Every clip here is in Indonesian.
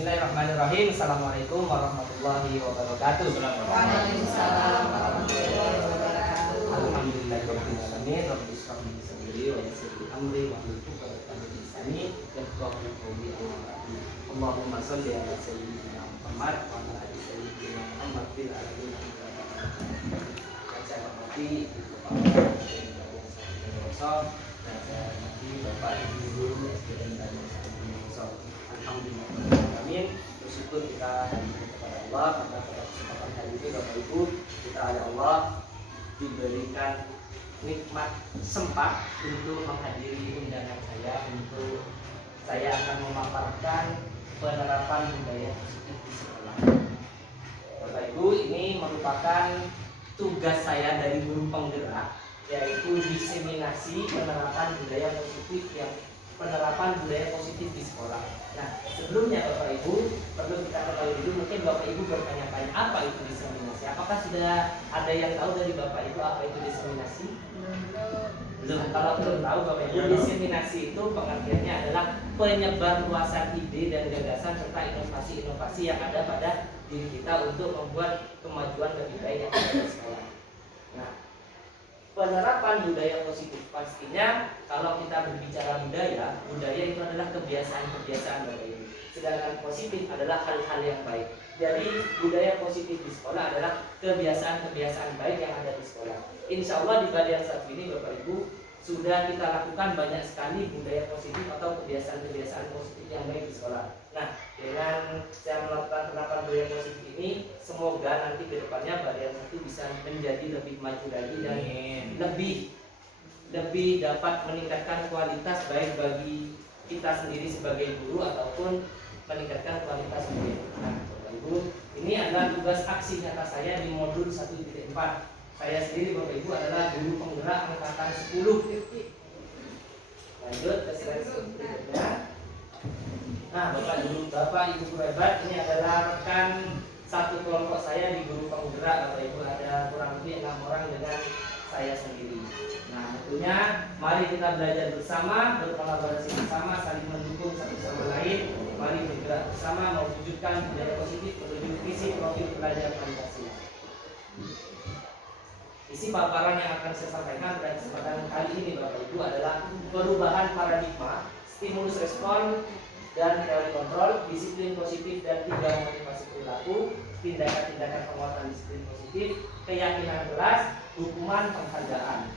Bismillahirrahmanirrahim. Assalamualaikum warahmatullahi wabarakatuh. Waalaikumsalam warahmatullahi wabarakatuh. Alhamdulillahirabbil alamin. Rabbi shrah li sadri wa yassir li amri wahlul 'uqdatam min lisani yafqahu qawli. Allahumma shalli ala sayyidina Muhammad wa ala ali sayyidina Muhammad fil alamin. Saya hormati Bapak Ibu guru SDN dan Alhamdulillah, bersyukur kita kepada Allah karena pada kesempatan hari ini Bapak Ibu kita oleh Allah diberikan nikmat sempat untuk menghadiri undangan saya untuk saya akan memaparkan penerapan budaya positif di sekolah. Bapak Ibu, ini merupakan tugas saya dari guru penggerak, yaitu diseminasi penerapan budaya positif di sekolah. Nah, sebelumnya Bapak Ibu perlu kita ketahui dulu, mungkin Bapak Ibu bertanya-tanya apa itu diseminasi. Apakah sudah ada yang tahu dari Bapak Ibu apa itu diseminasi? Belum. Kalau belum tahu Bapak Ibu, diseminasi itu pengertiannya adalah penyebar luasan ide dan gagasan serta inovasi-inovasi yang ada pada diri kita untuk membuat kemajuan lebih baik yang ada di sekolah. Nah, penerapan budaya positif pastinya kalau kita berbicara budaya itu adalah kebiasaan-kebiasaan Bapak Ibu. Sedangkan positif adalah hal-hal yang baik. Jadi budaya positif di sekolah adalah kebiasaan-kebiasaan baik yang ada di sekolah. Insya Allah di bagian saat ini Bapak Ibu sudah kita lakukan banyak sekali budaya positif atau kebiasaan-kebiasaan positif yang baik di sekolah. Nah, dengan saya melakukan penerapan budaya positif ini, semoga nanti ke depannya bagian satu bisa menjadi lebih maju lagi dan lebih dapat meningkatkan kualitas baik bagi kita sendiri sebagai guru ataupun meningkatkan kualitas murid. Nah, Bapak Ibu, ini adalah tugas aksi nyata saya di modul 1.4. Saya sendiri Bapak Ibu adalah guru penggerak angkatan 10. Lanjut ke slide berikutnya. Nah, Bapak Ibu guru hebat, ini adalah rekan satu kelompok saya di guru penggerak. Bapak Ibu ada kurang lebih 6 orang dengan saya sendiri. Nah, tentunya mari kita belajar bersama, berkolaborasi bersama, saling mendukung satu sama lain. Mari bergerak bersama mewujudkan budaya positif menuju visi profil pelajar Pancasila. Isi paparan yang akan saya sampaikan pada kesempatan kali ini Bapak Ibu adalah perubahan paradigma, stimulus respon dan teori kontrol, disiplin positif dan 3 motivasi perilaku, tindakan-tindakan penguatan disiplin positif, keyakinan keras, hukuman penghargaan,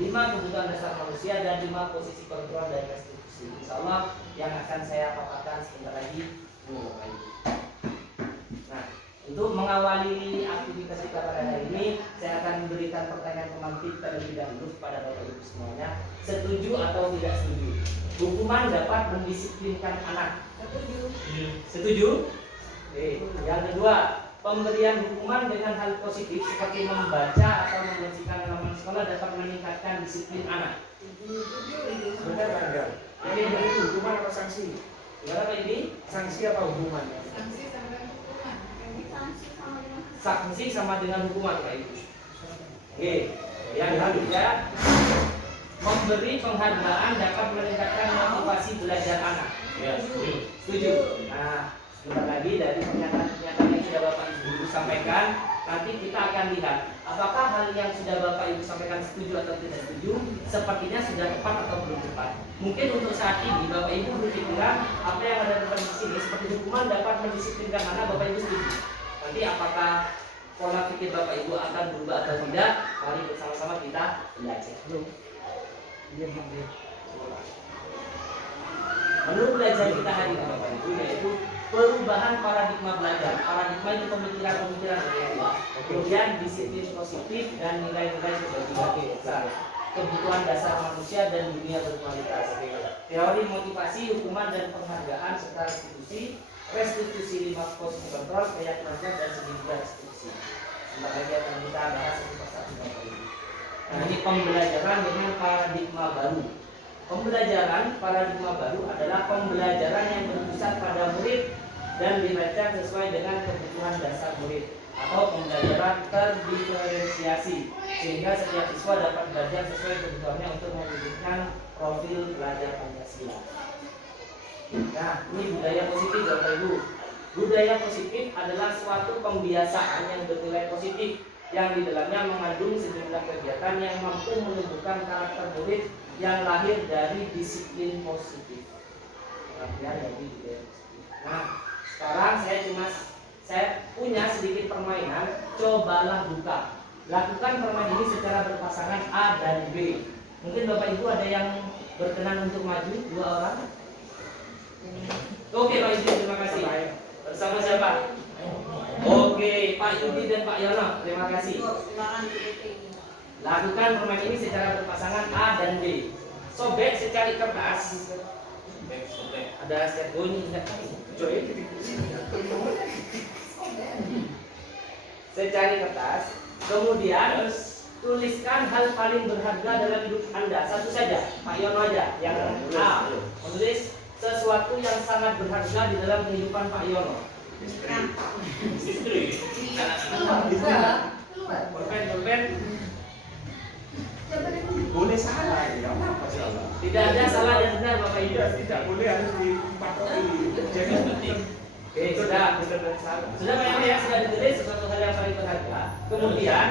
5 kebutuhan dasar manusia dan 5 posisi kontrol dan restitusi. Insya Allah yang akan saya paparkan sebentar lagi Bapak Ibu. Nah, untuk mengawali aktivitas kita pada hari ini, saya akan memberikan pertanyaan pemantik terlebih dahulu kepada Bapak Ibu semuanya. Setuju atau tidak setuju? Hukuman dapat mendisiplinkan anak. Setuju? Yang kedua, pemberian hukuman dengan hal positif seperti membaca atau membersihkan halaman sekolah dapat meningkatkan disiplin anak. Benar enggak? Ini itu hukuman atau sanksi? Gimana Pak ini? Sanksi apa hukuman? Sanksi sama dengan hukuman Pak Ibu. Oke. Yang ketiga, memberi penghargaan dapat meningkatkan motivasi belajar anak. Ya, Setuju? Nah, sebentar lagi dari pernyataan yang sudah Bapak Ibu sampaikan, nanti kita akan lihat apakah hal yang sudah Bapak Ibu sampaikan setuju atau tidak setuju, sepertinya sudah tepat atau belum tepat. Mungkin untuk saat ini Bapak Ibu berpikiran apa yang ada di sini seperti hukuman dapat mendisiplinkan anak, Bapak Ibu setuju. Nanti apakah pola pikir Bapak Ibu akan berubah atau tidak? Mari bersama-sama kita belajar. Menurut belajar kita hari ini Bapak Ibu, yaitu perubahan paradigma belajar. Paradigma itu pemikiran-pemikiran berbeda. Kemudian disiplin positif dan nilai-nilai sebagai besar. Kebutuhan dasar manusia dan dunia berkualitas. Teori motivasi, hukuman dan penghargaan serta restitusi 5 posisi kontrol, keyakinan dan segitiga restitusi. Sebentar lagi akan kita bahas satu persatu Bapak Ibu. Nah, ini pembelajaran dengan paradigma baru. Pembelajaran paradigma baru adalah pembelajaran yang berpusat pada murid dan dirancang sesuai dengan kebutuhan dasar murid atau pembelajaran terdiferensiasi sehingga setiap siswa dapat belajar sesuai kebutuhannya untuk mewujudkan profil pelajar Pancasila. Nah, ini budaya positif Bapak Ibu. Budaya positif adalah suatu pembiasaan yang bernilai positif yang di dalamnya mengandung sejumlah kegiatan yang mampu menumbuhkan karakter murid yang lahir dari disiplin positif. Pengertian dari budaya positif. Nah, sekarang saya punya sedikit permainan. Cobalah buka. Lakukan permainan ini secara berpasangan A dan B. Mungkin Bapak Ibu ada yang berkenan untuk maju, 2 orang. Oke Pak Yudi, terima kasih. Bersama siapa? Oke, Pak Yudi dan Pak Yono, terima kasih. Lakukan permainan ini secara berpasangan A dan B. Sobek secari kertas. Ada set bunyi enggak? Secari kertas. Kemudian tuliskan hal paling berharga dalam hidup Anda. Satu saja, Pak Yono aja. Yang A, menulis sesuatu yang sangat berharga di dalam kehidupan Pak Yono. Istri. Pulpen. Boleh salah ya, apa salah? Tidak ada salah dan benar Bapak Ibu. Tidak boleh harus dipatoki. Jadi penting. Oke, sudah Pak Yono ya, sudah ditulis sesuatu hal yang paling berharga. Kemudian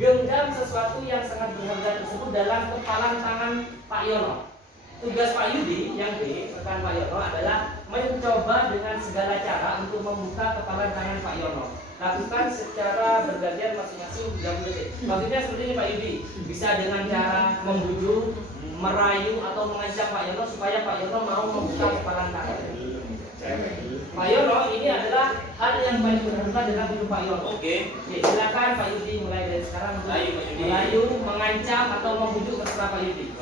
genggam sesuatu yang sangat berharga tersebut dalam kepalan tangan Pak Yono. Tugas Pak Yudi yang B, rekan Pak Yono adalah mencoba dengan segala cara untuk membuka kepalan tangan Pak Yono. Lakukan secara bergantian masing-masing 30 detik. Maksudnya seperti ini Pak Yudi, bisa dengan cara membujuk, merayu atau mengancam Pak Yono supaya Pak Yono mau membuka kepalan tangan. Pak Yono, ini adalah hal yang paling berharga dalam hidup Pak Yono. Oke, silakan Pak Yudi mulai dari sekarang untuk melayu, mengancam atau membujuk terserah Pak Yudi.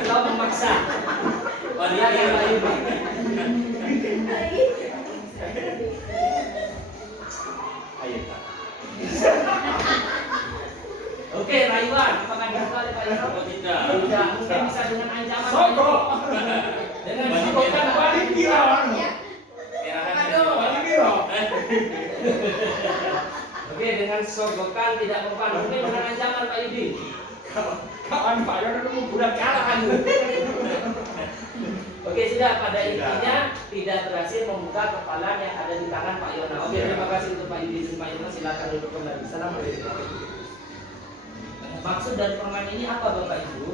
Atau memaksa. Silakan Pak Yudi. Ayo Pak. Oke, rayuan. Apakah dibuka oleh Pak Yono? Tidak. Tidak. Mungkin bisa dengan ancaman. Sokok. Dengan sogokan Paling kira orang. Paling kira. Oke, dengan sogokan tidak mempan. Mungkin dengan ancaman Pak Yudi. Kawan Pak Yono itu budak kalah. Oke, sudah pada intinya tidak berhasil membuka kepalan yang ada di tangan Pak Yono. Oke, terima kasih untuk Pak Yudi dan Pak Yono. Silakan duduk kembali. Assalamualaikum. Maksud dari permainan ini apa Bapak Ibu?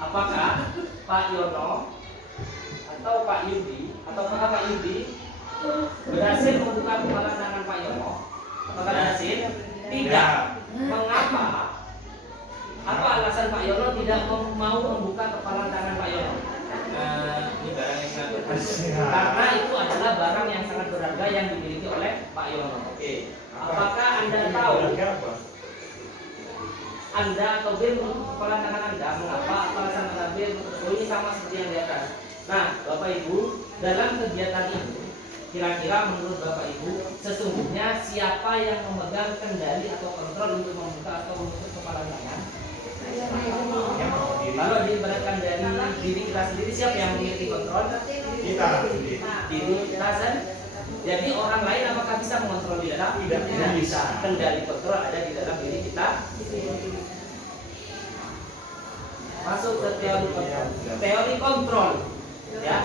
Apakah Pak Yono atau Pak Yudi Pak Yudi berhasil membuka kepalan tangan Pak Yono? Apakah berhasil? Tidak. Mengapa? Apa alasan Pak Yono tidak mau membuka kepalan tangan Pak Yono? Ini barang yang sangat berharga. Karena itu adalah barang yang sangat berharga yang dimiliki oleh Pak Yono. Oke. Apakah Anda tahu Anda atau B menutup kepala tangan Anda? Mengapa? Apa alasan Anda B? Ini sama seperti yang di atas. Nah, Bapak Ibu, dalam kegiatan itu, kira-kira menurut Bapak Ibu, sesungguhnya siapa yang memegang kendali atau kontrol untuk membuka atau menutup kepala tangan? Kalau diibaratkan dari diri kita sendiri, siapa yang memiliki kontrol? Kita. Diri kita sendiri. Jadi orang lain apakah bisa mengontrol kita? Tidak bisa. Kendali kontrol ada di dalam diri kita. Masuk ke teori kontrol. Teori kontrol, ya.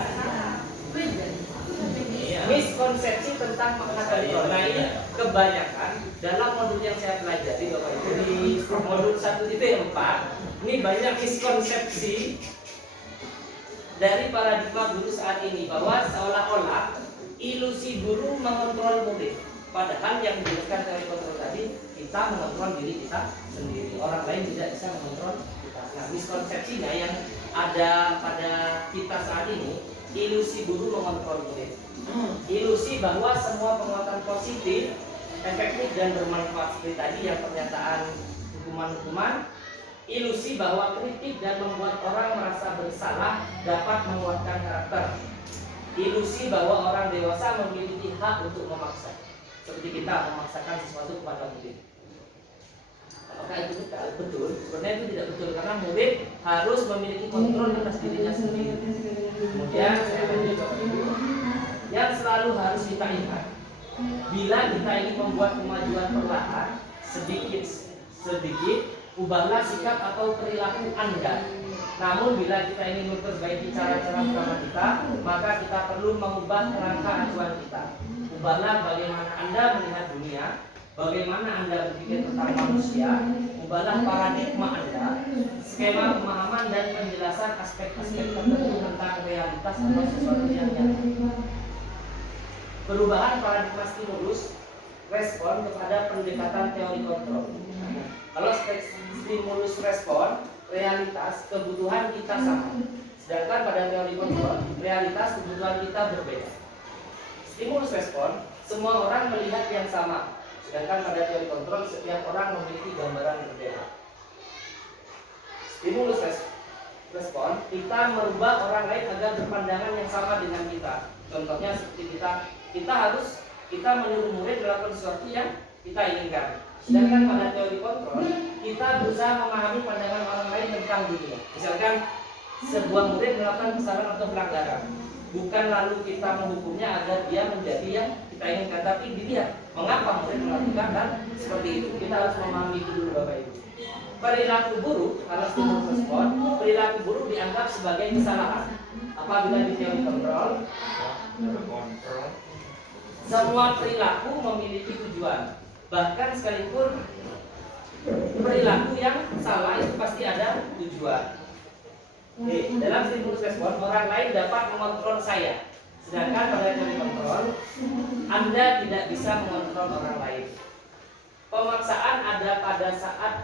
Miskonsepsi tentang makna kontrol. Nah ini kebanyakan dalam modul yang saya pelajari Bapak Ibu di modul 1.4 ini banyak miskonsepsi dari paradigma guru saat ini bahwa seolah-olah ilusi guru mengontrol murid. Padahal yang dijelaskan teori kontrol tadi, kita mengontrol diri kita sendiri. Orang lain tidak bisa mengontrol kita. Nah, miskonsepsinya yang ada pada kita saat ini, ilusi guru mengontrol murid. Ilusi bahwa semua penguatan positif, efektif dan bermanfaat seperti tadi yang pernyataan hukuman-hukuman. Ilusi bahwa kritik dan membuat orang merasa bersalah dapat menguatkan karakter. Ilusi bahwa orang dewasa memiliki hak untuk memaksa, seperti kita memaksakan sesuatu kepada murid. Apakah itu betul? Sebenarnya itu tidak betul karena murid harus memiliki kontrol atas dirinya sendiri. Kemudian yang selalu harus kita ingat, bila kita ingin membuat kemajuan perlahan, sedikit ubahlah sikap atau perilaku Anda. Namun bila kita ingin memperbaiki cara-cara pertama kita, maka kita perlu mengubah kerangka acuan kita. Ubahlah bagaimana Anda melihat dunia, bagaimana Anda berpikir tentang manusia, ubahlah paradigma Anda, skema pemahaman dan penjelasan aspek-aspek tertentu tentang realitas atau sesuatu yang nyata. Perubahan paradigma stimulus respon kepada pendekatan teori kontrol. Kalau stimulus respon, realitas kebutuhan kita sama. Sedangkan pada teori kontrol, realitas kebutuhan kita berbeda. Stimulus respon, semua orang melihat yang sama. Sedangkan pada teori kontrol, setiap orang memiliki gambaran berbeda. Stimulus respon, kita merubah orang lain agar berpandangan yang sama dengan kita. Contohnya seperti kita menyuruh murid melakukan sesuatu yang kita inginkan. Sedangkan pada teori kontrol, kita berusaha memahami pandangan orang lain tentang dunia. Misalkan sebuah murid melakukan kesalahan atau pelanggaran, bukan lalu kita menghukumnya agar dia menjadi yang kita inginkan, tapi dilihat mengapa murid melakukan dan seperti itu. Kita harus memahami itu dulu, Bapak Ibu. Perilaku buruk, kalau stimulus respon, perilaku buruk dianggap sebagai kesalahan. Apabila di teori kontrol, semua perilaku memiliki tujuan. Bahkan sekalipun perilaku yang salah itu pasti ada tujuan. Dalam stimulus respon, orang lain dapat mengontrol saya. Sedangkan pada teori kontrol, Anda tidak bisa mengontrol orang lain. Pemaksaan ada pada saat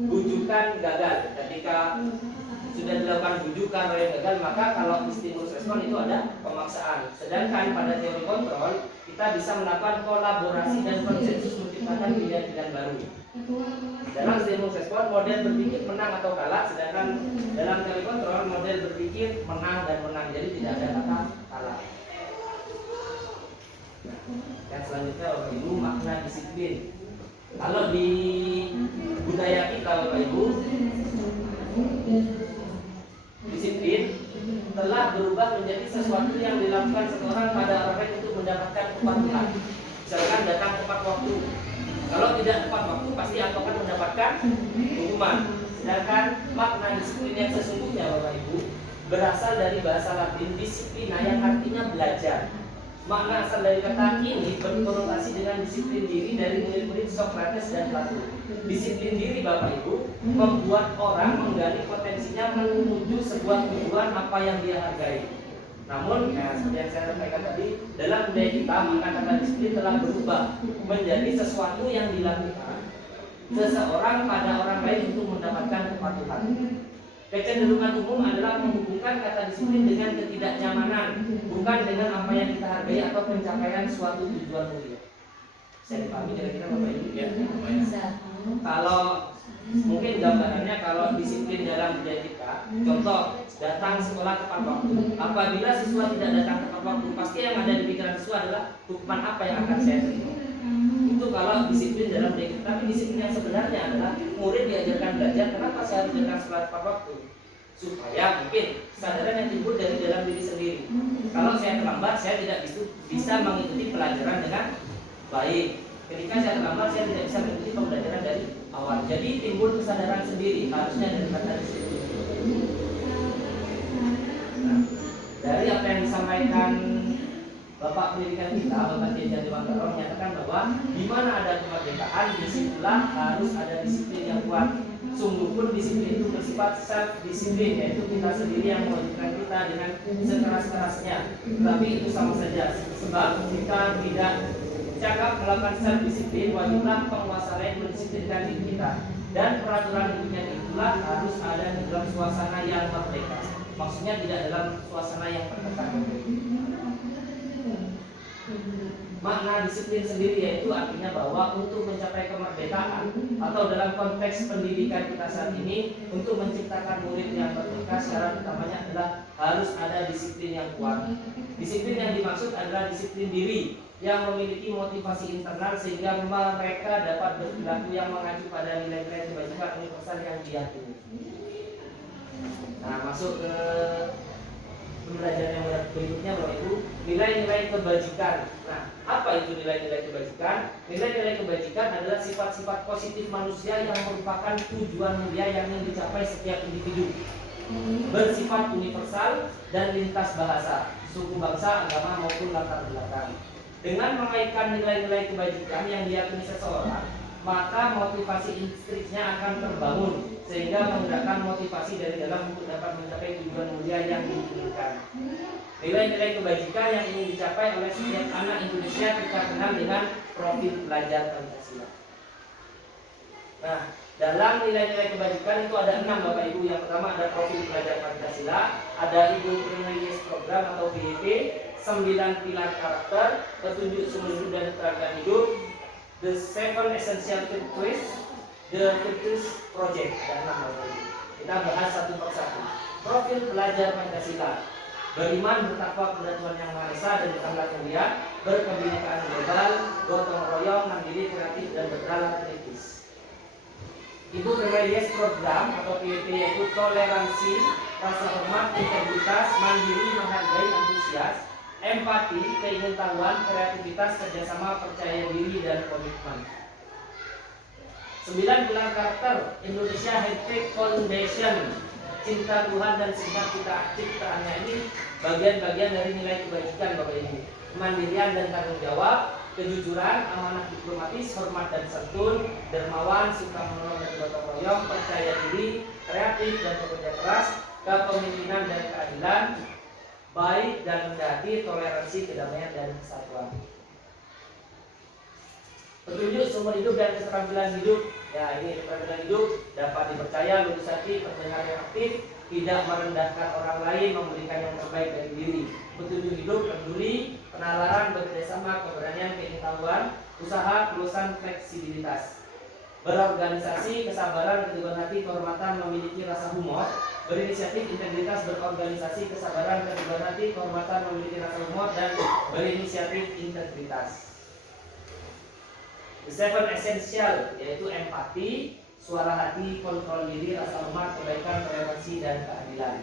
bujukan gagal. Ketika sudah dilakukan bujukan oleh gagal, maka kalau stimulus respon itu ada pemaksaan. Sedangkan pada teori kontrol, kita bisa melakukan kolaborasi dan konsensus menciptakan pilihan-pilihan baru. Dalam stimulus respon, model berpikir menang atau kalah, sedangkan dalam teori kontrol, model berpikir menang dan menang. Jadi tidak ada kata kalah. Nah, yang selanjutnya Bapak Ibu, makna disiplin. Kalau di budaya kita Bapak Ibu, disiplin telah berubah menjadi sesuatu yang dilakukan seseorang pada orang lain untuk mendapatkan kepatuhan. Misalkan datang tepat waktu. Kalau tidak tepat waktu, pasti akan mendapatkan hukuman. Sedangkan makna disiplin yang sesungguhnya Bapak Ibu berasal dari bahasa Latin disiplina yang artinya belajar. Makna asal dari kata ini berkonotasi dengan disiplin diri dari murid-murid Socrates dan Plato. Disiplin diri Bapak Ibu membuat orang menggali potensinya menuju sebuah tujuan apa yang dia hargai. Namun, seperti yang saya sampaikan tadi, dalam budaya kita maka kata disiplin telah berubah menjadi sesuatu yang dilakukan seseorang pada orang lain untuk mendapatkan kepatuhan. Kecenderungan umum adalah menghubungkan kata disiplin dengan ketidaknyamanan, bukan dengan apa yang kita hargai atau pencapaian suatu tujuan mulia. Saya dipahami kira-kira Bapak Ibu ya? Kalau mungkin gambarannya kalau disiplin dalam budaya kita, contoh datang sekolah tepat waktu. Apabila siswa tidak datang tepat waktu, pasti yang ada di pikiran siswa adalah hukuman apa yang akan saya terima. Itu kalau disiplin dalam budaya kita. Tapi disiplin yang sebenarnya adalah murid diajarkan belajar. Kenapa saya harus datang sekolah tepat waktu? Supaya mungkin kesadaran yang timbul dari dalam diri sendiri. Kalau saya terlambat, saya tidak bisa mengikuti pelajaran dengan baik. Ketika saya terlambat, saya tidak bisa mengikuti pembelajaran dari awal. Jadi timbul kesadaran sendiri, harusnya dari kata disiplin. Nah, dari apa yang disampaikan Bapak pendidikan kita, Bapak Dirjen Dewantara menyatakan bahwa di mana ada kemerdekaan, disitulah harus ada disiplin yang kuat. Sungguh pun disiplin itu bersifat self disiplin, yaitu kita sendiri yang mewajibkan kita dengan sekeras-kerasnya. Tapi itu sama saja, sebab kita tidak cakap melakukan self disiplin, wajiblah penguasa lain mendisiplinkan diri kita. Dan peraturan hidupnya itulah harus ada di dalam suasana yang merdeka. Maksudnya tidak dalam suasana yang tertekan. Makna disiplin sendiri yaitu artinya bahwa untuk mencapai kemerdekaan atau dalam konteks pendidikan kita saat ini, untuk menciptakan murid yang merdeka, syarat utamanya adalah harus ada disiplin yang kuat. Disiplin yang dimaksud adalah disiplin diri yang memiliki motivasi internal sehingga mereka dapat berperilaku yang mengacu pada nilai-nilai kebajikan universal yang diyakini. Nah, masuk ke pembelajaran yang berikutnya Bapak Ibu, nilai-nilai kebajikan. Nah, apa itu nilai-nilai kebajikan? Nilai-nilai kebajikan adalah sifat-sifat positif manusia yang merupakan tujuan mulia yang ingin dicapai setiap individu. bersifat universal dan lintas bahasa, suku bangsa, agama maupun latar belakang. Dengan mengaitkan nilai-nilai kebajikan yang diyakini seseorang, maka motivasi intrinsiknya akan terbangun sehingga menggerakkan motivasi dari dalam untuk dapat mencapai tujuan mulia yang diinginkan. Nilai-nilai kebajikan yang ingin dicapai oleh setiap anak Indonesia kita kenal dengan profil pelajar Pancasila. Nah, dalam nilai-nilai kebajikan itu ada 6 Bapak Ibu. Yang pertama ada profil pelajar Pancasila, ada Ibu Prioritas Program atau PIP, 9 pilar karakter, petunjuk sumber hidup dan keterampilan hidup, the 7 essential virtues, the virtues project. Ada 6 Bapak Ibu. Kita bahas satu persatu. Profil pelajar Pancasila: beriman, bertakwa kepada Tuhan Yang Maha Esa dan tetangga mulia, berkebinekaan global, gotong royong, mandiri, kreatif dan bernalar kritis. Ibu Prioritas Program atau PIP yaitu toleransi, rasa hormat, integritas, mandiri, menghargai, antusias, empati, keingintahuan, kreativitas, kerjasama, percaya diri dan komitmen. 9 pilar karakter Indonesia Heritage Foundation, cinta Tuhan dan sifat ciptaannya ini bagian-bagian dari nilai kebajikan Bapak Ibu. Kemandirian dan tanggung jawab, kejujuran, amanah diplomatis, hormat dan santun, dermawan, suka menolong dan gotong royong, percaya diri, kreatif dan bekerja keras, kepemimpinan dan keadilan, baik dan rendah hati, toleransi, kedamaian dan kesatuan. Petunjuk sumber hidup dan keterampilan hidup. Ya, ini keterampilan hidup: dapat dipercaya, lurus hati, pendengar yang aktif, tidak merendahkan orang lain, memberikan yang terbaik dari diri. Petunjuk hidup: peduli, penalaran, bekerjasama, keberanian, keingintahuan, usaha, kelulusan, fleksibilitas. Berorganisasi, kesabaran, keteguhan hati, kehormatan, memiliki rasa humor. Berinisiatif, integritas, berorganisasi, kesabaran, keteguhan hati, kehormatan, memiliki rasa humor dan berinisiatif, integritas. The 7 essential yaitu empati, suara hati, kontrol diri, rasa hormat, kebaikan, toleransi dan keadilan.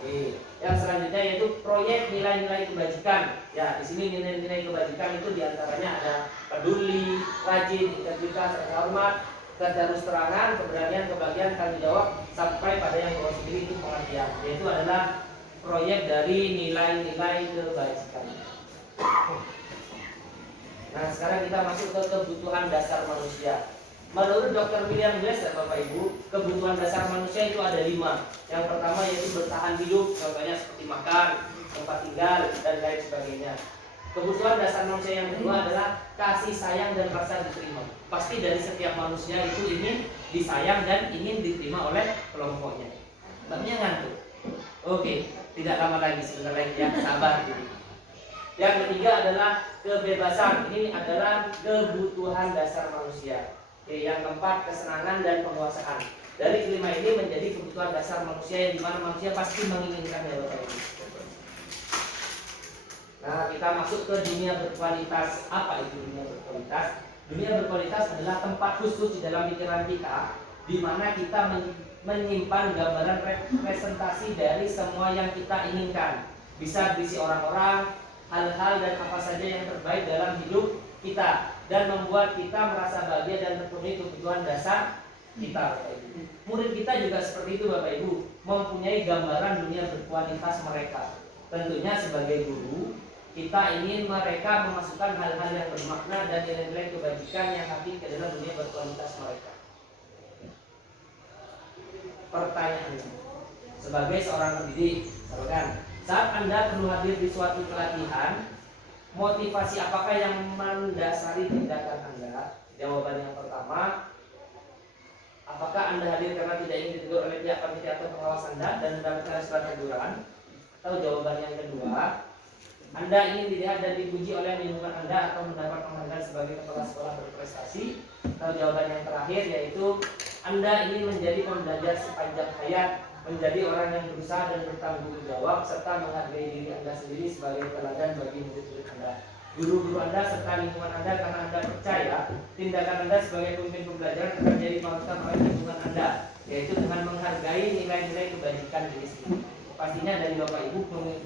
Oke. Yang selanjutnya yaitu proyek nilai-nilai kebajikan. Ya, di sini nilai-nilai kebajikan itu diantaranya ada peduli, rajin, integritas, rasa hormat, keterus terangan, keberanian, kebahagiaan, tanggung jawab, sampai pada yang bawah sendiri itu pengertian. Yaitu adalah proyek dari nilai-nilai kebajikan. Nah, sekarang kita masuk ke kebutuhan dasar manusia. Menurut Dr. William Glasser, Bapak Ibu, kebutuhan dasar manusia itu ada 5. Yang pertama yaitu bertahan hidup, contohnya seperti makan, tempat tinggal, dan lain sebagainya. Kebutuhan dasar manusia yang kedua adalah kasih sayang dan rasa diterima. Pasti dari setiap manusia itu ingin disayang dan ingin diterima oleh kelompoknya. Mbaknya ngantuk? Oke, tidak lama lagi, sebentar lagi ya, sabar. Yang ketiga adalah kebebasan. Ini adalah kebutuhan dasar manusia. Oke, yang keempat kesenangan dan penguasaan. Dari kelima ini menjadi kebutuhan dasar manusia yang dimana manusia pasti menginginkannya, Bapak Ibu. Nah, kita masuk ke dunia berkualitas. Apa itu dunia berkualitas? Dunia berkualitas adalah tempat khusus di dalam pikiran kita, di mana kita menyimpan gambaran representasi dari semua yang kita inginkan. Bisa berisi orang-orang, hal-hal dan apa saja yang terbaik dalam hidup kita dan membuat kita merasa bahagia dan terpenuhi kebutuhan dasar kita, Bapak Ibu. Murid kita juga seperti itu, Bapak Ibu, mempunyai gambaran dunia berkualitas mereka. Tentunya sebagai guru, kita ingin mereka memasukkan hal-hal yang bermakna dan nilai-nilai kebajikan yang hakiki ke dalam dunia berkualitas mereka. Pertanyaannya, sebagai seorang pendidik, misalkan saat Anda perlu hadir di suatu pelatihan, motivasi apakah yang mendasari tindakan Anda? Jawaban yang pertama, apakah Anda hadir karena tidak ingin ditegur oleh pihak panitia atau pengawas Anda dan mendapatkan surat teguran? Atau jawaban yang kedua, Anda ingin dilihat dan dipuji oleh lingkungan Anda atau mendapat penghargaan sebagai kepala sekolah berprestasi? Atau jawaban yang terakhir yaitu Anda ingin menjadi pembelajar sepanjang hayat, menjadi orang yang berusaha dan bertanggung jawab serta menghargai diri Anda sendiri sebagai teladan bagi murid-murid Anda, guru-guru Anda serta lingkungan Anda, karena Anda percaya tindakan Anda sebagai pemimpin pembelajaran akan menjadi panutan oleh lingkungan Anda, yaitu dengan menghargai nilai-nilai kebajikan diri sendiri. Pastinya dari Bapak Ibu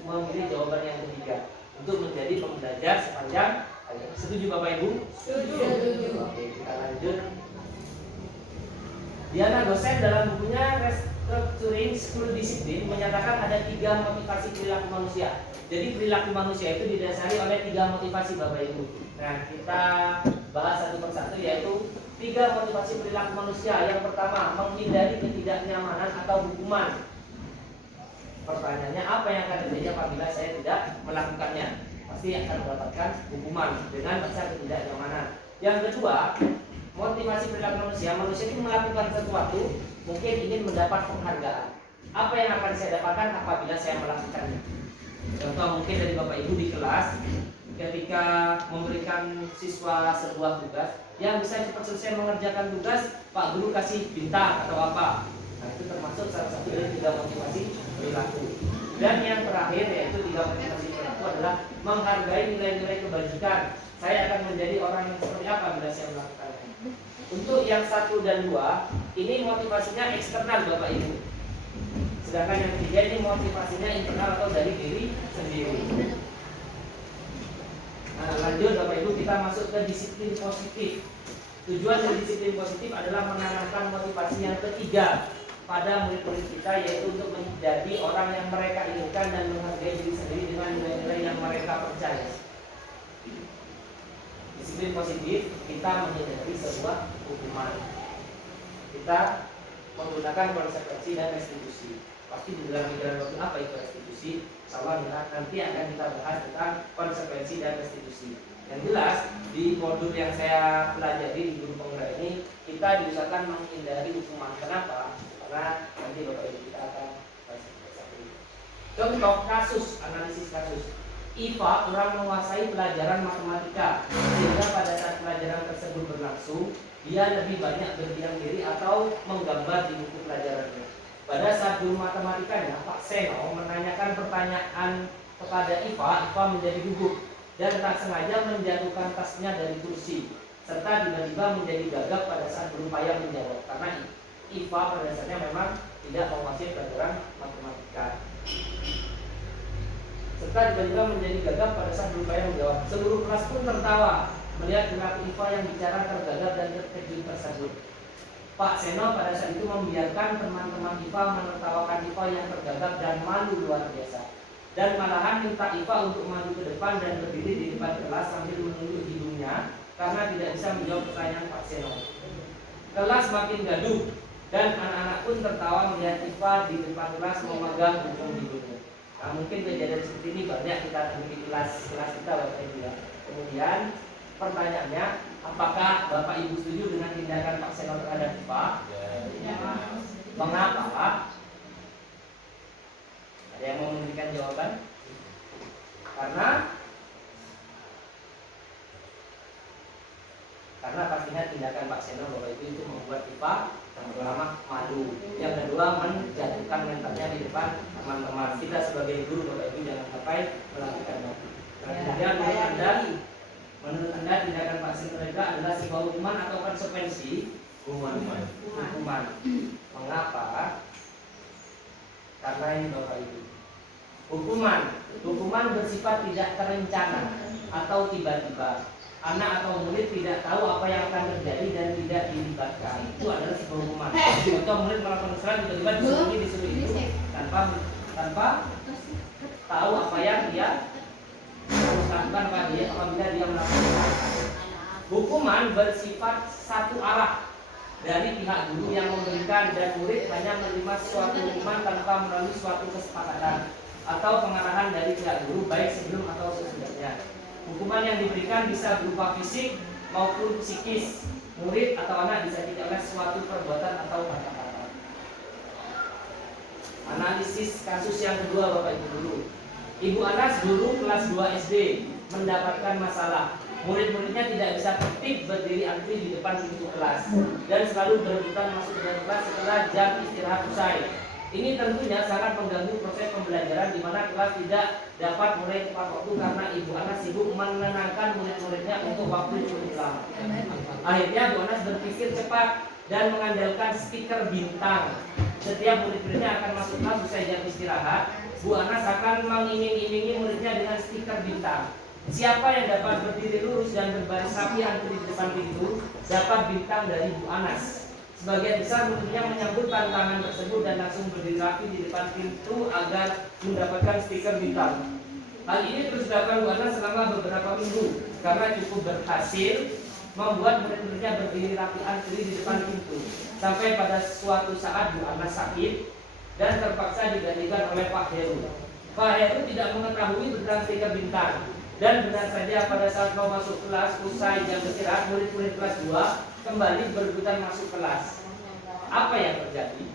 memilih jawaban yang ketiga untuk menjadi pembelajar sepanjang hayat. Setuju Bapak Ibu? Setuju. Oke, kita lanjut. Diana dosen dalam bukunya Structuring School Discipline menyatakan ada 3 motivasi perilaku manusia. Jadi perilaku manusia itu didasari oleh 3 motivasi Bapak Ibu. Nah, kita bahas satu persatu, yaitu 3 motivasi perilaku manusia. Yang pertama, menghindari ketidaknyamanan atau hukuman. Pertanyaannya, apa yang akan terjadi apabila saya tidak melakukannya? Pasti akan mendapatkan hukuman dengan rasa ketidaknyamanan. Yang kedua, motivasi perilaku manusia. Manusia itu melakukan sesuatu, mungkin ingin mendapat penghargaan. Apa yang akan saya dapatkan apabila saya melakukannya? Contoh mungkin dari Bapak Ibu di kelas, ketika memberikan siswa sebuah tugas, yang bisa cepat selesai mengerjakan tugas, Pak Guru kasih bintang atau apa. Nah, itu termasuk salah satu dari 3 motivasi perilaku. Dan yang terakhir, yaitu 3 motivasi perilaku adalah menghargai nilai-nilai kebajikan. Saya akan menjadi orang yang seperti apa bila saya melakukannya. Untuk yang 1 dan 2, ini motivasinya eksternal Bapak Ibu. Sedangkan yang 3 ini motivasinya internal atau dari diri sendiri. Nah, lanjut Bapak Ibu, kita masuk ke disiplin positif. Tujuan dari disiplin positif adalah menanamkan motivasi yang ketiga pada murid-murid kita, yaitu untuk menjadi orang yang mereka inginkan dan menghargai diri sendiri dengan nilai-nilai yang mereka percaya. Disiplin positif, kita menghindari sebuah hukuman. Kita menggunakan konsekuensi dan restitusi. Pasti di dalam pikiran waktu apa itu restitusi? Sama nanti akan kita bahas tentang konsekuensi dan restitusi. Yang jelas di modul yang saya pelajari di guru penggerak ini, kita diusahakan menghindari hukuman. Kenapa? Karena nanti Bapak Ibu kita akan bahas satu. Contoh kasus, analisis kasus. IPA kurang menguasai pelajaran matematika, sehingga pada saat pelajaran tersebut berlangsung, dia lebih banyak berdiam diri atau menggambar di buku pelajarannya. Pada saat guru matematikanya, Pak Seno, menanyakan pertanyaan kepada IPA menjadi gugup dan tak sengaja menjatuhkan tasnya dari kursi, serta tiba-tiba menjadi gagap pada saat berupaya menjawab, karena IPA pada dasarnya memang tidak menguasai pelajaran matematika. Serta tiba-tiba menjadi gagap pada saat berupaya menjawab. Seluruh kelas pun tertawa melihat perilaku IPA yang bicara tergagap dan terkejut tersebut. Pak Seno pada saat itu membiarkan teman-teman IPA menertawakan IPA yang tergagap dan malu luar biasa, dan malahan minta IPA untuk maju ke depan dan berdiri di depan kelas sambil menunduk hidungnya karena tidak bisa menjawab pertanyaan Pak Seno. Kelas makin gaduh dan anak-anak pun tertawa melihat IPA di depan kelas memegang ujung hidungnya. Nah, mungkin kejadian seperti ini banyak kita temui di kelas-kelas kita Bapak Ibu ya. Kemudian pertanyaannya, apakah Bapak Ibu setuju dengan tindakan Pak Seno terhadap IPA? Ya. Mengapa? Ada yang mau memberikan jawaban? Karena pastinya tindakan Pak Seno Bapak Ibu itu membuat IPA yang pertama malu, yang kedua menjatuhkan mentalnya di depan teman-teman. Kita sebagai guru Bapak Ibu jangan sampai melakukannya. Nah, kemudian menurut anda tindakan Pak Seno adalah sebuah hukuman atau konsekuensi? Hukuman. Mengapa? Karena ini Bapak Ibu, hukuman bersifat tidak terencana atau tiba-tiba. Anak atau murid tidak tahu apa yang akan terjadi dan tidak dilibatkan. Itu adalah sebuah hukuman. Contoh murid melakukan kesalahan tiba-tiba disuruh itu tanpa tahu apa yang dia harus lakukan apabila dia melakukan. Hukuman bersifat satu arah dari pihak guru yang memberikan, dan murid hanya menerima suatu hukuman tanpa melalui suatu kesepakatan atau pengarahan dari pihak guru baik sebelum atau sesudahnya. Hukuman yang diberikan bisa berupa fisik maupun psikis. Murid atau anak disakiti oleh suatu perbuatan atau kata-kata. Analisis kasus yang kedua Bapak Ibu dulu. Ibu Anas guru kelas 2 SD mendapatkan masalah. Murid-muridnya tidak bisa tertib berdiri antri di depan pintu kelas dan selalu berebutan masuk ke dalam kelas setelah jam istirahat usai. Ini tentunya sangat mengganggu proses pembelajaran, di mana kelas tidak dapat mulai tepat waktu karena Ibu Anas sibuk menenangkan murid-muridnya untuk waktu cukup lama. Akhirnya Bu Anas berpikir cepat dan mengandalkan stiker bintang. Setiap murid-muridnya akan masuk kelas usai jam istirahat, Bu Anas akan mengiming-imingi muridnya dengan stiker bintang. Siapa yang dapat berdiri lurus dan berbaris rapi antri di depan pintu dapat bintang dari Bu Anas. Sebagian besar muridnya menyambut tantangan tersebut dan langsung berdiri rapi di depan pintu agar mendapatkan stiker bintang. Hal ini terus dilakukan Bu Ana selama beberapa minggu karena cukup berhasil membuat murid-muridnya berdiri rapi antri di depan pintu. Sampai pada suatu saat Bu Ana sakit dan terpaksa digantikan oleh Pak Heru. Pak Heru tidak mengetahui tentang stiker bintang dan benar saja pada saat mau masuk kelas usai jam istirahat, murid-murid kelas 2 kembali berebutan masuk kelas. Apa yang terjadi?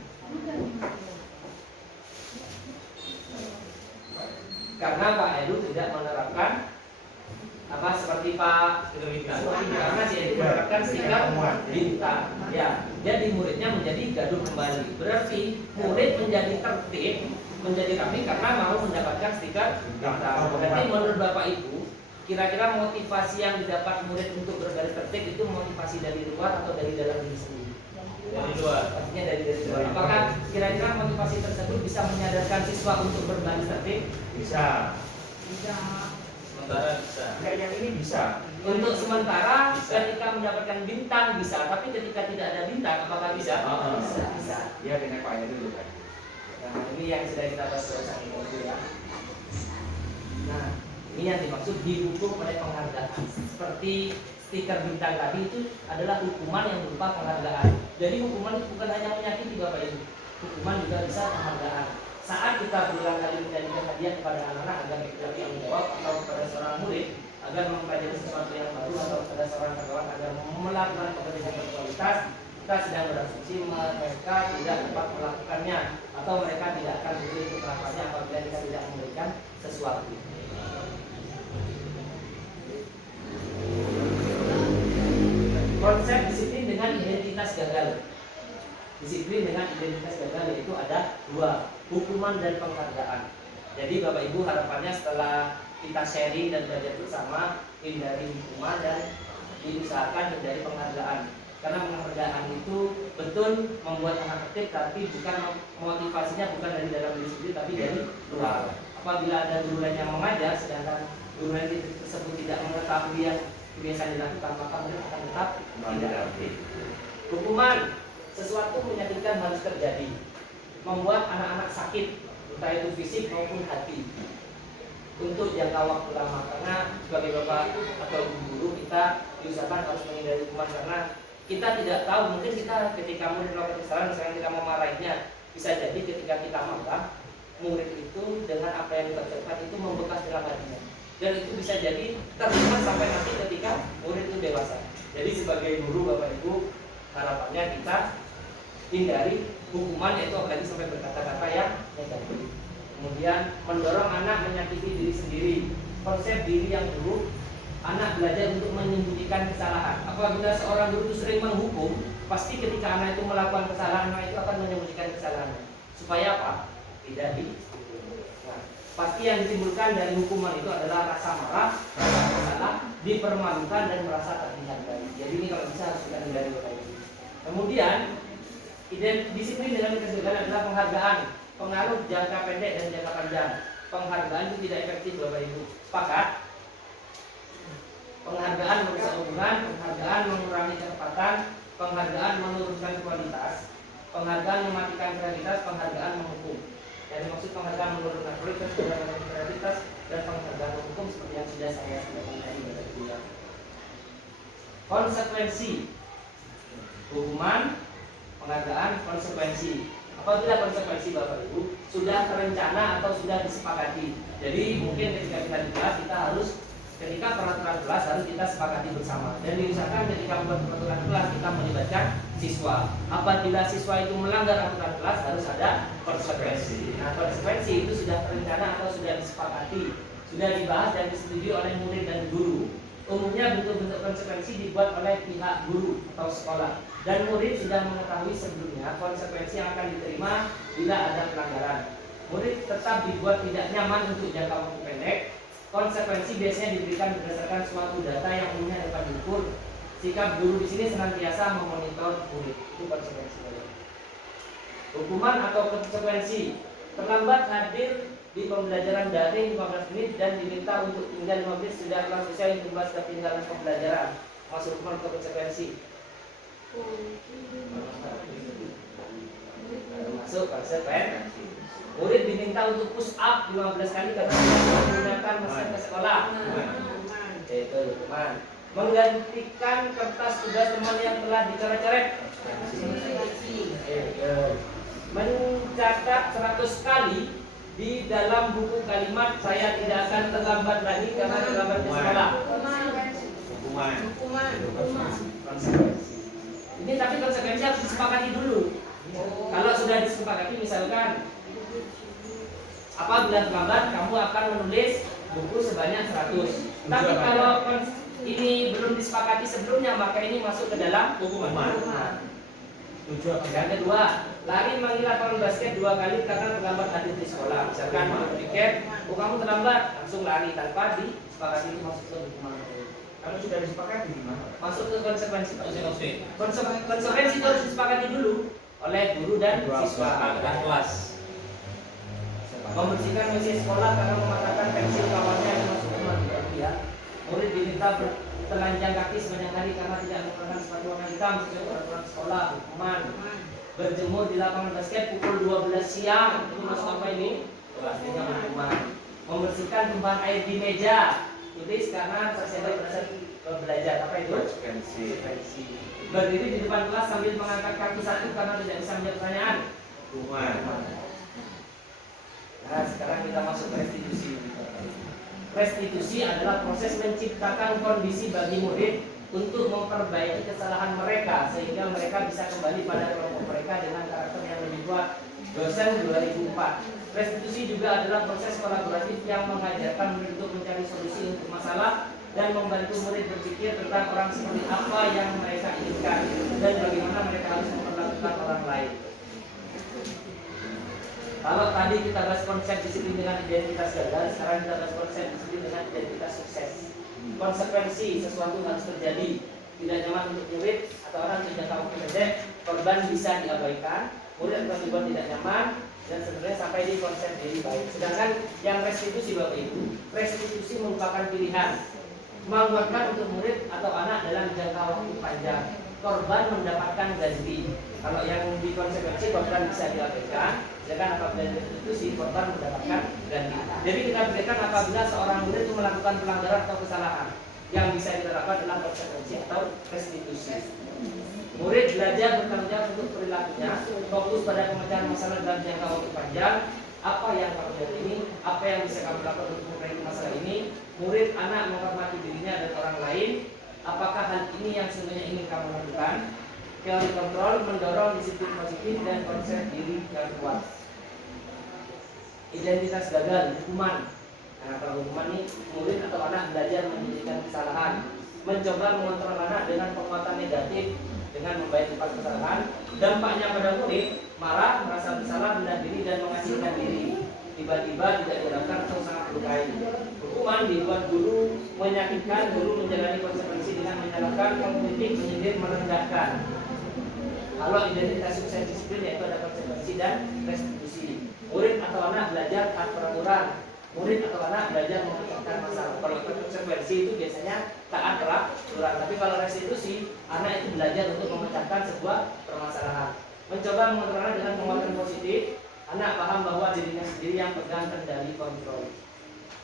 Karena Pak Heru tidak menerapkan apa seperti Pak karena dia menerapkan stiker bintang. Ya, jadi muridnya menjadi gaduh kembali. Berarti murid menjadi tertib, menjadi rapi karena mau mendapatkan stiker bintang. Berarti menurut Bapak Ibu, kira-kira motivasi yang didapat murid untuk berbaris tertib itu motivasi dari luar atau dari dalam diri sendiri? Dari luar. Artinya dari luar. Apakah kira-kira motivasi tersebut bisa menyadarkan siswa untuk berbaris tertib? Bisa. Sementara bisa. Kayak yang ini bisa. Untuk sementara Bisa. ketika mendapatkan bintang bisa, tapi ketika tidak ada bintang apakah bisa? Bisa. Dia kena Pak dulu kan. Nah, ini yang sudah kita bahas bersama ya. Nah, ini yang dimaksud dihukum oleh penghargaan. Seperti stiker bintang tadi itu adalah hukuman yang berupa penghargaan. Jadi hukuman itu bukan hanya menyakiti Bapak Ibu. Hukuman juga bisa penghargaan. Saat kita berulang kali menjadikan hadiah kepada anak-anak agar laki-laki yang menjawab atau kepada seorang murid agar mempelajari sesuatu yang baru atau kepada seorang karyawan agar melakukan pekerjaan berkualitas, kita sedang berasumsi mereka tidak dapat melakukannya atau mereka tidak akan memberi kekerasannya apabila kita tidak memberikan sesuatu. Konsep disiplin dengan identitas gagal. Disiplin dengan identitas gagal yaitu ada dua, hukuman dan penghargaan. Jadi Bapak Ibu harapannya setelah kita sharing dan belajar bersama, hindari hukuman dan diusahakan hindari penghargaan. Karena penghargaan itu betul membuat anak tertib, tapi bukan motivasinya bukan dari dalam diri sendiri, tapi dari luar. Apabila ada guru lain yang mengajar, sedangkan guru lain tersebut tidak mengetahui yang kebiasaan dilakukan, maka murid akan tetap tidak tertib. Hukuman, sesuatu menyakitkan harus terjadi, membuat anak-anak sakit, entah itu fisik maupun hati, untuk jangka waktu lama. Karena sebagai bapak atau guru kita diusahakan harus menghindari hukuman karena kita tidak tahu, mungkin kita ketika murid melakukan kesalahan, misalnya kita memarahinya, bisa jadi ketika kita marah, murid itu dengan apa yang kita ucapkan itu membekas dalam hatinya, dan itu bisa jadi terlihat sampai nanti ketika murid itu dewasa. Jadi sebagai guru Bapak Ibu, harapannya kita hindari hukuman, yaitu apalagi sampai berkata-kata yang negatif. Kemudian mendorong anak menyakiti diri sendiri. Konsep diri yang buruk, anak belajar untuk menyembunyikan kesalahan. Apabila seorang guru itu sering menghukum, pasti ketika anak itu melakukan kesalahan, anak itu akan menyembunyikan kesalahannya. Supaya apa? Tidak nah, pasti yang ditimbulkan dari hukuman itu adalah rasa marah, rasa bersalah, dipermalukan dan merasa terhianati. Jadi ini kalau bisa harus kita hindari Bapak Ibu. Kemudian disiplin dalam kegagalan adalah penghargaan, pengaruh jangka pendek dan jangka panjang. Penghargaan itu tidak efektif Bapak Ibu. Sepakat? Penghargaan merusak hubungan, penghargaan mengurangi kecepatan, penghargaan menurunkan kualitas, penghargaan mematikan kreativitas, penghargaan menghukum. Yang dimaksud penghargaan menurunkan kualitas, menurunkan kreativitas, dan penghargaan menghukum seperti yang sudah saya sebutkan tadi Bapak Ibu. Konsekuensi, hukuman, penghargaan, konsekuensi. Apabila konsekuensi Bapak Ibu sudah terencana atau sudah disepakati. Jadi mungkin ketika kita di kelas kita harus, ketika peraturan kelas harus kita sepakati bersama. Dan diusahakan ketika membuat peraturan kelas kita melibatkan siswa. Apabila siswa itu melanggar aturan kelas harus ada konsekuensi. Nah, konsekuensi itu sudah terencana atau sudah disepakati, sudah dibahas dan disetujui oleh murid dan guru. Umumnya bentuk-bentuk konsekuensi dibuat oleh pihak guru atau sekolah, dan murid sudah mengetahui sebelumnya konsekuensi yang akan diterima bila ada pelanggaran. Murid tetap dibuat tidak nyaman untuk jangka waktu pendek. Konsekuensi biasanya diberikan berdasarkan suatu data yang umumnya dapat diukur. Sikap guru di sini senantiasa memonitor murid. Itu konsekuensi. Hukuman atau konsekuensi: terlambat hadir di pembelajaran daring 15 menit dan diminta untuk tinggal 5 menit sudah selesai tugas ketinggalan pembelajaran. Masuk hukuman atau konsekuensi. Masuk konsekuensi. Murid diminta untuk push up 15 kali karena tidak menggunakan mesin ke sekolah. Itu teman. Menggantikan kertas tugas teman yang telah dicoret-coret. Mencatat 100 kali di dalam buku kalimat saya tidak akan terlambat lagi karena terlambat ke sekolah. Hukuman. Konsekuensi. Ini tapi konsekuensi harus disepakati dulu. Kalau sudah disepakati misalkan apabila terlambat kamu akan menulis buku sebanyak 100. Tapi kalau ini belum disepakati sebelumnya maka ini masuk ke dalam hukuman. Yang kedua, lari mengambil lapangan basket 2 kali karena terlambat hadir di sekolah. Misalkan tiket, kamu terlambat, langsung lari tanpa disepakati itu masuk ke hukuman. Kalau sudah disepakati gimana? Masuk ke konsekuensi. Konsekuensi itu harus disepakati dulu oleh guru dan siswa. Kelas. Membersihkan mesin sekolah karena mematahkan pensil kawannya yang masuk ke rumah ya. Murid diminta bertelanjang kaki sebanyak hari karena tidak menggunakan sepatu warna hitam sesuai peraturan sekolah. Hukuman. Berjemur di lapangan basket pukul 12 siang. Itu masuk apa ini? Pastinya hukuman. Membersihkan tumpahan air di meja. Tulis karena tersebar belajar. Apa itu? Konsekuensi. Berdiri di depan kelas sambil mengangkat kaki satu karena tidak bisa menjawab pertanyaan. Hukuman. Nah, sekarang kita masuk restitusi. Restitusi adalah proses menciptakan kondisi bagi murid untuk memperbaiki kesalahan mereka sehingga mereka bisa kembali pada kelompok mereka dengan karakter yang lebih kuat. Dosen 2004. Restitusi juga adalah proses kolaboratif yang mengajarkan murid untuk mencari solusi untuk masalah dan membantu murid berpikir tentang orang seperti apa yang mereka inginkan dan bagaimana mereka harus memperlakukan orang lain. Kalau tadi kita bahas konsep disiplin dengan identitas gagal, sekarang kita bahas konsep disiplin dengan identitas sukses. Konsekuensi sesuatu harus terjadi. Tidak nyaman untuk murid atau orang untuk jangka waktu pendek, korban bisa diabaikan, murid akan dibuat tidak nyaman, dan sebenarnya sampai di konsep diri baik. Sedangkan yang restitusi Bapak Ibu, restitusi merupakan pilihan menguatkan untuk murid atau anak dalam jangka waktu panjang. Korban mendapatkan ganti. Kalau yang di konsekuensi korban bisa diabaikan, sedangkan apabila restitusi korban mendapatkan ganti. Jadi kita berikan apabila seorang murid itu melakukan pelanggaran atau kesalahan yang bisa diterapkan dalam konsekuensi atau restitusi. Murid belajar bertanggung jawab untuk perilakunya, fokus pada pemecahan masalah dalam jangka waktu panjang. Apa yang kamu lihat ini, apa yang bisa kamu lakukan untuk memperbaiki masalah ini. Murid anak menghormati dirinya dan orang lain. Apakah hal ini yang sebenarnya ingin kamu lakukan? Teori kontrol mendorong disiplin positif dan konsep diri yang kuat. Identitas gagal, hukuman. Nah, kalau hukuman ini murid atau anak belajar menyelesaikan kesalahan, mencoba mengontrol anak dengan penguatan negatif dengan membayar tempat kesalahan. Dampaknya pada murid marah, merasa bersalah, rendah diri dan mengasingkan diri. Tiba-tiba tidak diharapkan atau sangat berkait. Hukuman dibuat guru menyakitkan, guru menjalani konsekuensi dengan menyalahkan, mengkritik, menyindir, merendahkan. Kalau identitas sukses disiplin yaitu ada konsekuensi dan restitusi. Murid atau anak belajar taat peraturan. Murid atau anak belajar memecahkan masalah. Kalau konsekuensi itu biasanya taat peraturan. Tapi kalau restitusi, anak itu belajar untuk memecahkan sebuah permasalahan. Mencoba mengontrol dengan penguatan positif. Anak paham bahwa dirinya sendiri yang pegang kendali kontrol.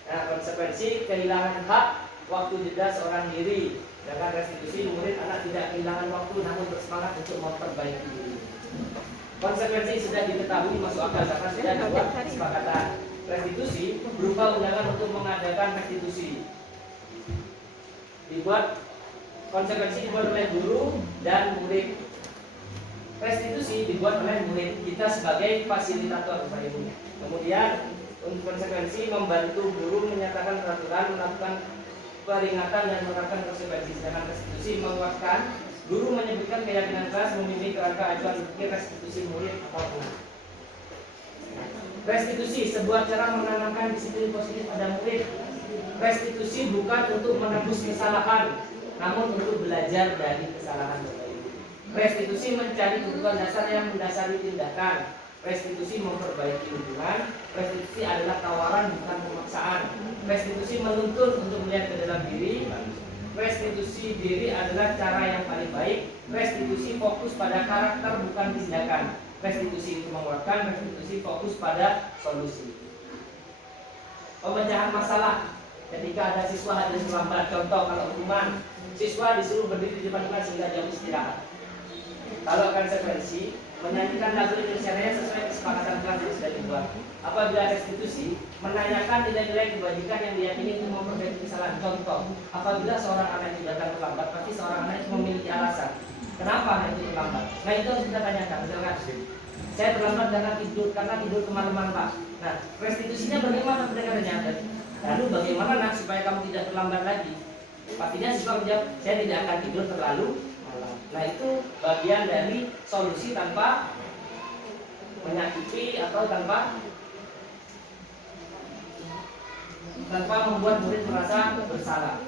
Nah, konsekuensi kehilangan hak, waktu jeda seorang diri. Dengan restitusi, murid anak tidak kehilangan waktu namun bersemangat untuk memperbaiki diri. Konsekuensi sudah diketahui masuk akal karena sudah dibuat kesepakatan. Restitusi berupa undangan untuk mengadakan restitusi. Dibuat konsekuensi dibuat oleh guru dan murid. Restitusi dibuat oleh murid kita sebagai fasilitator Bapak Ibu. Kemudian untuk konsekuensi membantu guru menyatakan peraturan, melakukan peringatan dan menerapkan konsekuensi. Sedangkan restitusi menguatkan guru menyebutkan keyakinan keras membimbing kerangka acuan berpikir restitusi murid apapun. Restitusi sebuah cara menanamkan disiplin positif pada murid. Restitusi bukan untuk menebus kesalahan, namun untuk belajar dari kesalahan. Restitusi mencari kebutuhan dasar yang mendasari tindakan. Restitusi memperbaiki hubungan. Restitusi adalah tawaran bukan pemaksaan. Restitusi menuntun untuk melihat ke dalam diri. restitusi diri adalah cara yang paling baik. Restitusi fokus pada karakter bukan tindakan. Restitusi itu menguatkan, restitusi fokus pada solusi. Pemecahan masalah. Ketika ada siswa hadir terlambat, contoh kalau hukuman, siswa disuruh berdiri di depan kelas hingga jam istirahat. Kalau konsekuensi, menyanyikan lagu Indonesia Raya sesuai kesepakatan kelas yang sudah dibuat. Apabila restitusi, menanyakan nilai-nilai kebajikan yang diyakini untuk memperbaiki kesalahan. Contoh, apabila seorang anak itu datang terlambat, pasti seorang anak itu memiliki alasan. Kenapa anak itu terlambat? Nah itu harus kita tanyakan. Misalkan, saya terlambat karena tidur kemalaman Pak. Nah, restitusinya bagaimana pendekatannya? Lalu bagaimana nak supaya kamu tidak terlambat lagi? Pastinya siswa menjawab, saya tidak akan tidur terlalu malam. Nah itu bagian dari solusi tanpa menyakiti atau tanpa membuat murid merasa bersalah.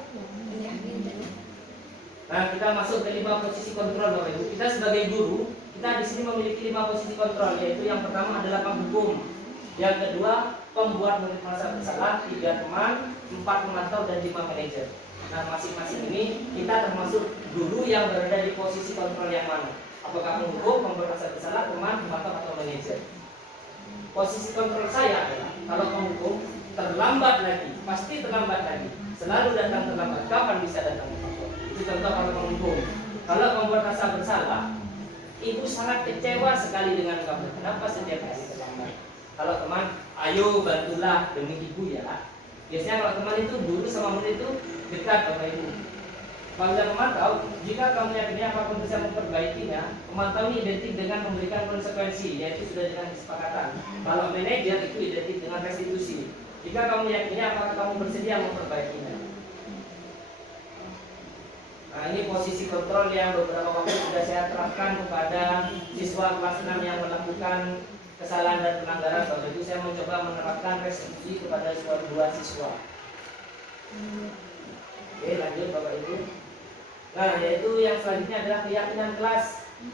Nah kita masuk ke 5 posisi kontrol Bapak Ibu. Kita sebagai guru, kita di sini memiliki 5 posisi kontrol, yaitu yang pertama adalah penghukum, yang kedua pembuat murid merasa bersalah, 3 teman, 4 pemantau, dan 5 manajer. Nah masing-masing ini kita termasuk guru yang berada di posisi kontrol yang mana? Apakah penghukum, pembuat merasa bersalah, teman, pemantau, atau manajer? Posisi kontrol saya adalah kalau penghukum terlambat lagi, pasti terlambat lagi, selalu datang terlambat. Kapan bisa datang? Itu contoh kalau penghukum. Kalau membuat rasa bersalah, ibu sangat kecewa sekali dengan kamu. Kenapa setiap hari terlambat? Kalau teman, ayo bantulah demi ibu ya. Biasanya kalau teman itu guru sama murid itu dekat Bapak Ibu. Apabila pemantau, jika kamu yakini apapun bisa memperbaikinya, pemantau ini identik dengan memberikan konsekuensi, yaitu sudah dengan kesepakatan. Kalau manajer itu identik dengan restitusi. Jika kamu yakini apakah kamu bersedia memperbaikinya. Nah ini posisi kontrol yang beberapa waktu sudah saya terapkan kepada siswa kelas 6 yang melakukan kesalahan dan pelanggaran. Bapak Ibu, saya mencoba menerapkan restitusi kepada 2 siswa. Oke lanjut Bapak Ibu. Nah yaitu yang selanjutnya adalah keyakinan kelas.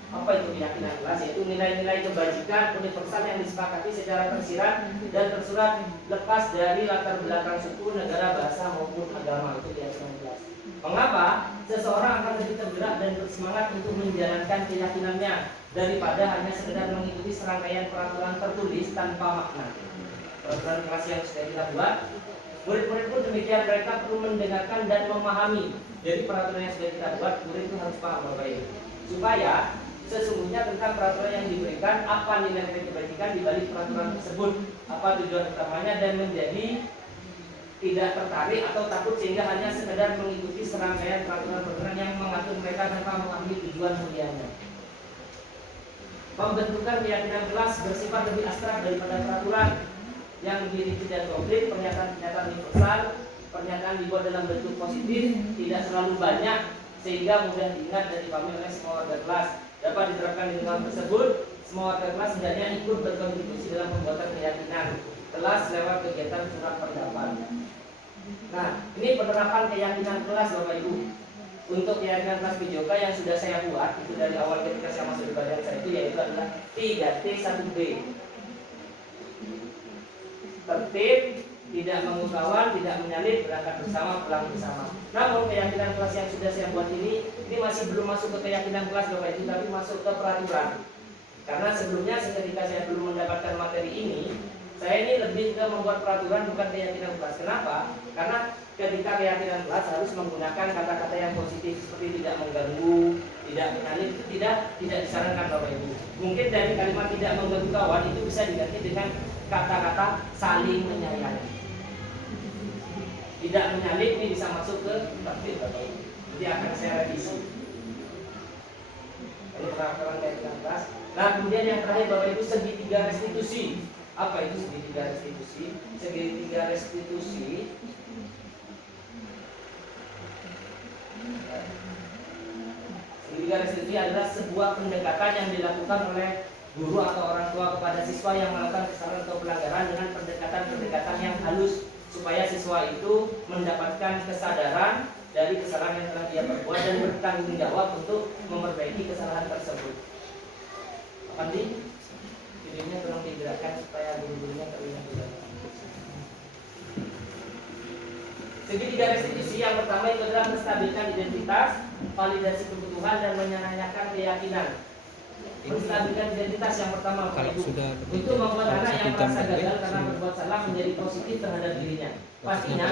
Apa itu keyakinan kelas? Yaitu nilai-nilai kebajikan universal yang disepakati secara tersirat dan tersurat lepas dari latar belakang suku, negara, bahasa maupun agama. Itu keyakinan kelas. Mengapa? Seseorang akan lebih tergerak dan bersemangat untuk menjalankan keyakinannya daripada hanya sekedar mengikuti serangkaian peraturan tertulis tanpa makna. Peraturan kelas yang sudah kita buat, murid-murid pun demikian, mereka perlu mendengarkan dan memahami. Jadi peraturan yang sudah kita buat, murid itu harus paham Bapak Ibu, supaya sesungguhnya tentang peraturan yang diberikan, apa nilai-nilai kebajikan di balik peraturan tersebut, apa tujuan utamanya, dan menjadi tidak tertarik atau takut sehingga hanya sekedar mengikuti serangkaian peraturan-peraturan yang mengatur mereka tanpa memahami tujuan mulianya. Pembentukan keyakinan kelas bersifat lebih abstrak daripada peraturan yang lebih rigid dan konkret. Pernyataan-pernyataan universal, pernyataan dibuat dalam bentuk positif, tidak selalu banyak sehingga mudah diingat dan dipahami oleh semua warga kelas. Dapat diterapkan di lingkungan tersebut, semua warga kelas hendaknya ikut berkontribusi dalam pembuatan keyakinan kelas lewat kegiatan surat pendapat. Nah, ini penerapan keyakinan kelas Bapak Ibu. Untuk keyakinan kelas PJOK yang sudah saya buat itu dari awal ketika saya masuk di badan saya itu, yaitu adalah 3T1B. Tertib, tidak mengurus lawan, tidak menyalip, berangkat bersama, pulang bersama. Namun keyakinan kelas yang sudah saya buat ini masih belum masuk ke keyakinan kelas Bapak Ibu, tapi masuk ke peraturan. Karena sebelumnya ketika saya belum mendapatkan materi ini, saya ini lebih ke membuat peraturan bukan keyakinan kelas. Kenapa? Karena ketika keyakinan kelas harus menggunakan kata-kata yang positif seperti tidak mengganggu, tidak menyalip, itu tidak disarankan Bapak Ibu. Mungkin dari kalimat tidak mengganggu kawan itu bisa diganti dengan kata-kata saling menyayangi. Tidak menyalip ini bisa masuk ke tertib Bapak Ibu. Jadi akan saya revisi. Ini peraturan keyakinan kelas. Nah kemudian yang terakhir Bapak Ibu, segitiga restitusi. Apa itu segitiga restitusi? Segitiga restitusi adalah sebuah pendekatan yang dilakukan oleh guru atau orang tua kepada siswa yang melakukan kesalahan atau pelanggaran dengan pendekatan-pendekatan yang halus supaya siswa itu mendapatkan kesadaran dari kesalahan yang telah dia perbuat dan bertanggung jawab untuk memperbaiki kesalahan tersebut. Apa nih? Videonya tolong digerakkan supaya guru-gurunya terlihat juga. Segitiga restitusi yang pertama itu adalah menstabilkan identitas, validasi kebutuhan dan menanyakan keyakinan. Menstabilkan identitas yang pertama Bapak Ibu, untuk membuat anak yang merasa gagal karena berbuat salah menjadi positif terhadap dirinya. Pastinya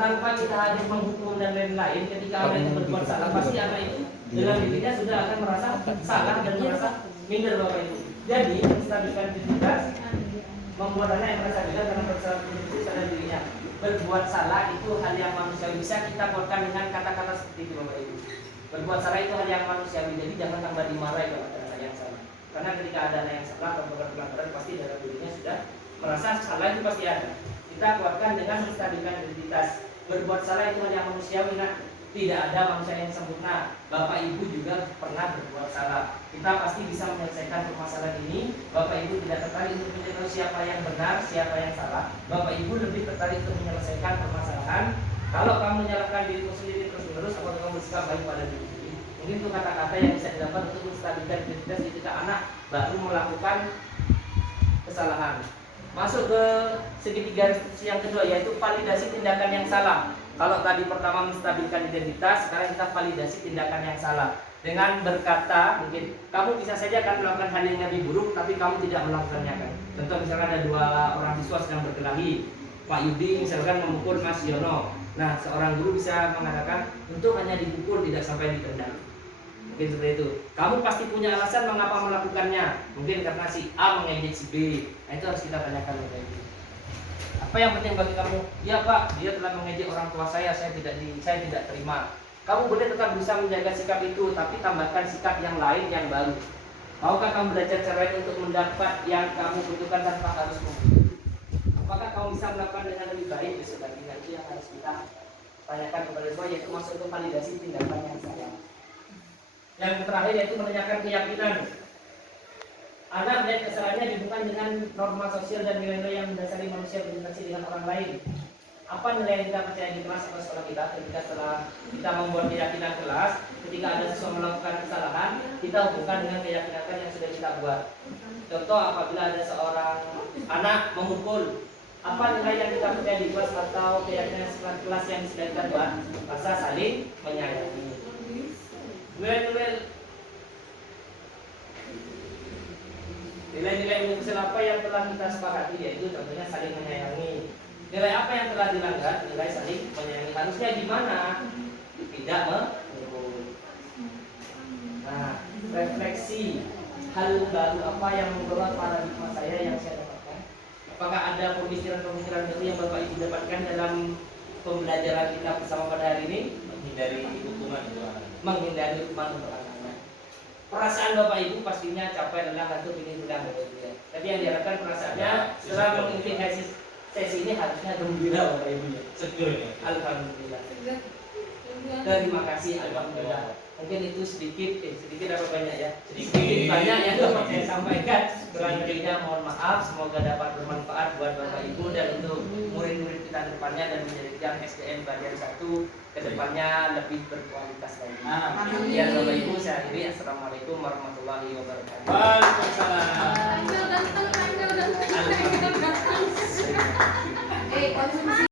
tanpa kita harus menghukum dan lain-lain, ketika anak itu berbuat salah, pasti anak itu dengan dirinya sudah akan merasa salah dan merasa minder Bapak Ibu. Jadi menstabilkan identitas, membuat anak yang merasa gagal karena berbuat salah terhadap dirinya. Berbuat salah itu hal yang manusiawi, bisa kita buatkan dengan kata-kata seperti itu Bapak Ibu. Berbuat salah itu hal yang manusiawi, jadi jangan tambah dimarahi kalau ada anak yang salah. Karena ketika ada anak yang salah atau melakukan pelanggaran, pasti dalam dirinya sudah merasa salah, itu pasti ada. Kita kuatkan dengan menstabilkan identitas. Berbuat salah itu hal yang manusiawi, nah. Tidak ada manusia yang sempurna. Bapak Ibu juga pernah berbuat salah. Kita pasti bisa menyelesaikan permasalahan ini. Bapak Ibu tidak tertarik untuk mencari siapa yang benar, siapa yang salah. Bapak Ibu lebih tertarik untuk menyelesaikan permasalahan. Kalau kamu menyalahkan dirimu sendiri terus-menerus, apakah kamu bersikap baik pada diri sendiri? Mungkin itu kata-kata yang bisa dilakukan untuk menstabilkan identitas ketika anak baru melakukan kesalahan. Masuk ke segitiga restitusi yang kedua, yaitu validasi tindakan yang salah. Kalau tadi pertama menstabilkan identitas, sekarang kita validasi tindakan yang salah. Dengan berkata, mungkin kamu bisa saja akan melakukan hal yang lebih buruk, tapi kamu tidak melakukannya kan. Contoh misalnya ada dua orang siswa sedang berkelahi. Pak Yudi misalkan memukul Mas Yono. Nah, seorang guru bisa mengatakan, untuk hanya dipukul, tidak sampai ditendang. Mungkin seperti itu. Kamu pasti punya alasan mengapa melakukannya. Mungkin karena si A mengejek si B. Nah, itu harus kita tanyakan Bapak Ibu. Apa yang penting bagi kamu? Ya Pak, dia telah mengejek orang tua saya tidak terima. Kamu boleh tetap bisa menjaga sikap itu, tapi tambahkan sikap yang lain yang baru. Maukah kamu belajar cara lain untuk mendapat yang kamu butuhkan tanpa harus membunuh? Apakah kamu bisa melakukan dengan lebih baik? Sebagainya itu yang harus kita tanyakan kepada semua, yaitu masuk ke validasi tindakan yang salah. Yang terakhir yaitu menanyakan keyakinan. Anak melihat kesalahannya dihubungkan dengan norma sosial dan nilai-nilai yang mendasari manusia berinteraksi dengan orang lain. Apa nilai yang kita percaya di kelas atau sekolah kita? Ketika setelah kita membuat keyakinan kelas, ketika ada siswa melakukan kesalahan, kita hubungkan dengan keyakinan yang sudah kita buat. Contoh, apabila ada seorang anak memukul, apa nilai yang kita percaya di kelas atau keyakinan kelas yang sudah kita buat? Rasa saling menyayangi. Nilai-nilai universal apa yang telah kita sepakati, yaitu contohnya saling menyayangi. Nilai apa yang telah dilanggar? Nilai saling menyayangi. Harusnya di mana? Tidak memukul. Nah, refleksi hal baru apa yang membawa paradigma saya yang saya dapatkan. Apakah ada pemikiran-pemikiran baru yang Bapak Ibu dapatkan dalam pembelajaran kita bersama pada hari ini? Menghindari hukuman untuk anak. Menghindari hukuman untuk anak. Perasaan Bapak Ibu pastinya capek adalah hantu ini bilang Bapak Ibu ya. Tapi yang diharapkan perasaannya setelah mengikuti sesi ini harusnya gembira Bapak Ibu ya. Seger ya. Alhamdulillah. Terima kasih alhamdulillah. Mungkin itu sedikit apa banyak ya? Sedikit banyak yang dapat saya sampaikan. Kurang lebihnya mohon maaf. Semoga dapat bermanfaat buat Bapak Ibu dan untuk murid-murid kita depannya dan menjadikan SDM bagian 1 kedepannya lebih berkualitas lagi. Ya Bapak Ibu, saya akhiri. Assalamualaikum warahmatullahi wabarakatuh. Waalaikumsalam. Konsumsi